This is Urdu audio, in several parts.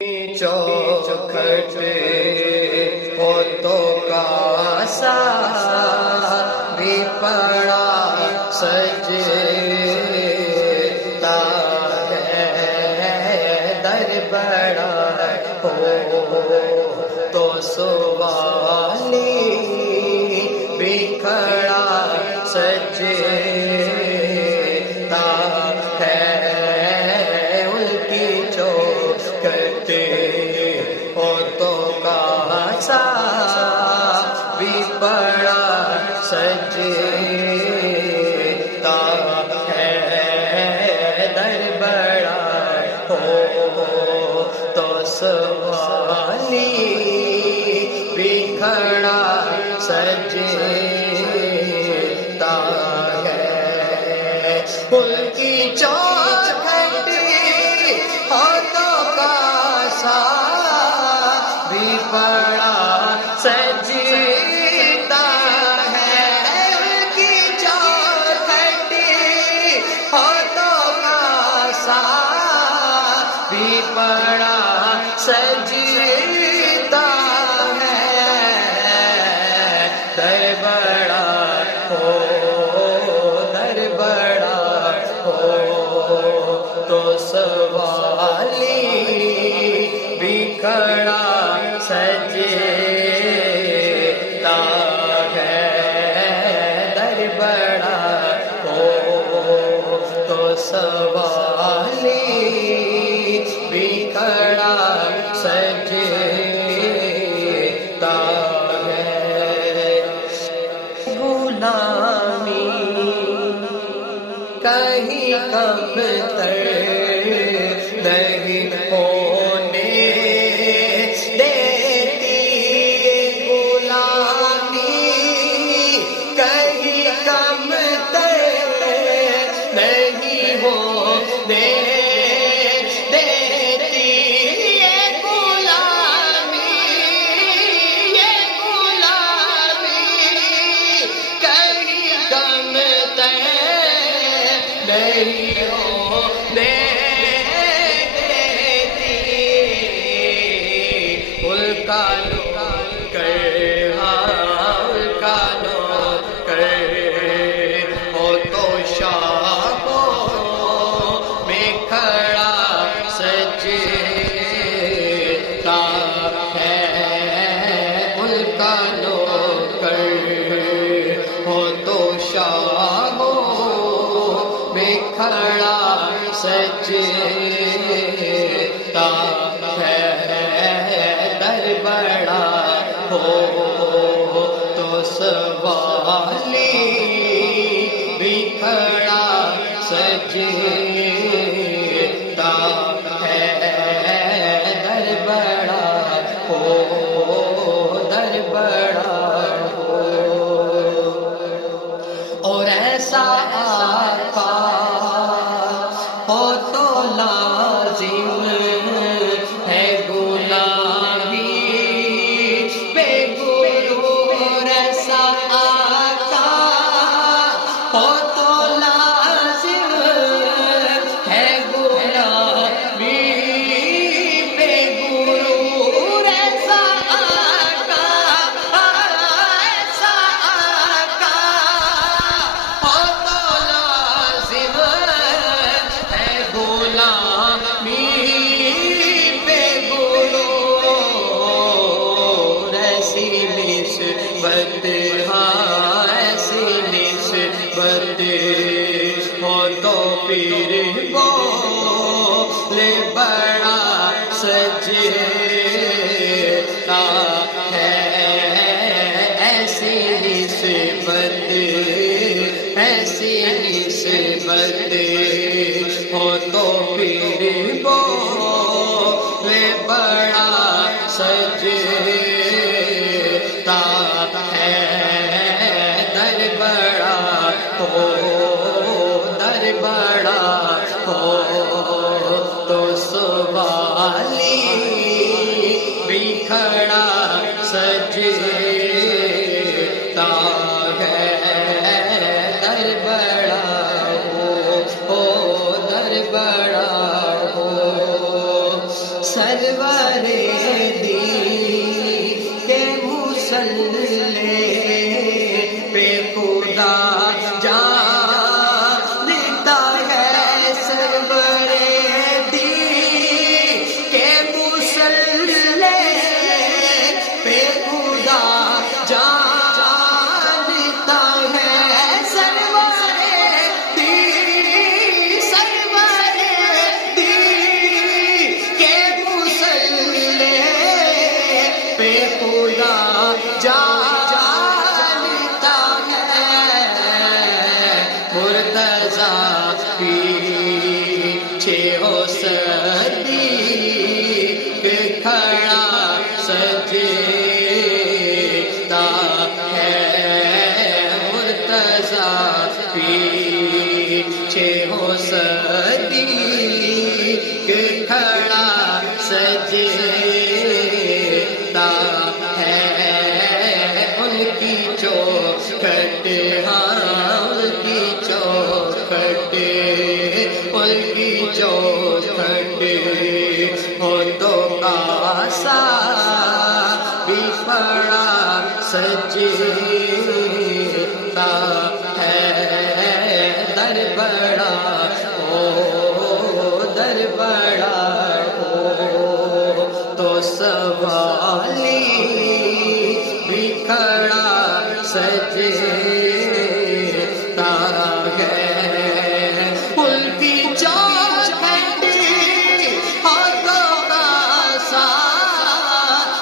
چوکھٹ ہوتوں کا سا بھی پڑا سجتا ہے، در بڑا ہو تو سوالی بھی کھڑا سجتا ہے، ان کی چوکھٹ ہوتوں کا سا بھی پڑا سجتا ہے، در بڑا ہو تو سوالی بھی کھڑا سجتا ہے، ان کی چوکھٹ ہوتوں کا سا بھی پڑا سجتا ہے، ان کی چوکھٹ ہوتوں کا سا بھی پڑا سجتا ہے، در بڑا ہو، در بڑا ہو تو سوالی بھی کھڑا سجتا ہے، در بڑا ہو تو سوالی بھی کھڑا سجتا ہے، غلامی کہیں کم تر نہیں ہونے سرور دی کے مسلے پہ خدا جانتا ہے، سرور دی کے مسلے پہ خدا جانتا ہے، سرور دی کے مسلے پہ خدا جانتا ہے، مرتضیٰ پیچھے ہو صدیق کھڑا سجدہ ہے، مرتضیٰ پیچھے ہو صدیق کھڑا سجدہ ہے، ان کی چوکھٹ، ہاں ان کی چوکھٹ، ان کی چوکھٹ ہو تو کاسا بھی پڑا سجدہ ہے، در بڑا ہو، در بڑا ہو تو سوالی بھی کھڑا سجدہ ہے، ان کی چوکھٹ ہو تو کاسا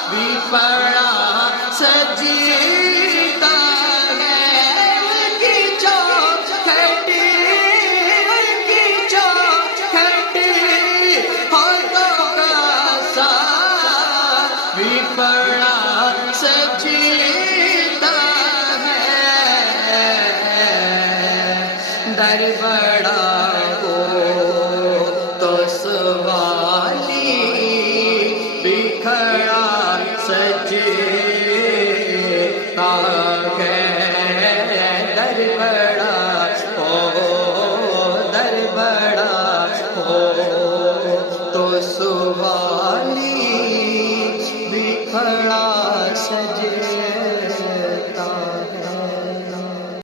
بھی پڑا سجدہ ہے، ان کی چوکھٹ، ان کی چوکھٹ ہو تو کاسا بھی پڑا سجدہ ہے، در بڑا ہو تو سوالی بھی کھڑا سجدہ ہے، در بڑا ہو، در بڑا ہو تو سوالی بھی کھڑا سجدہ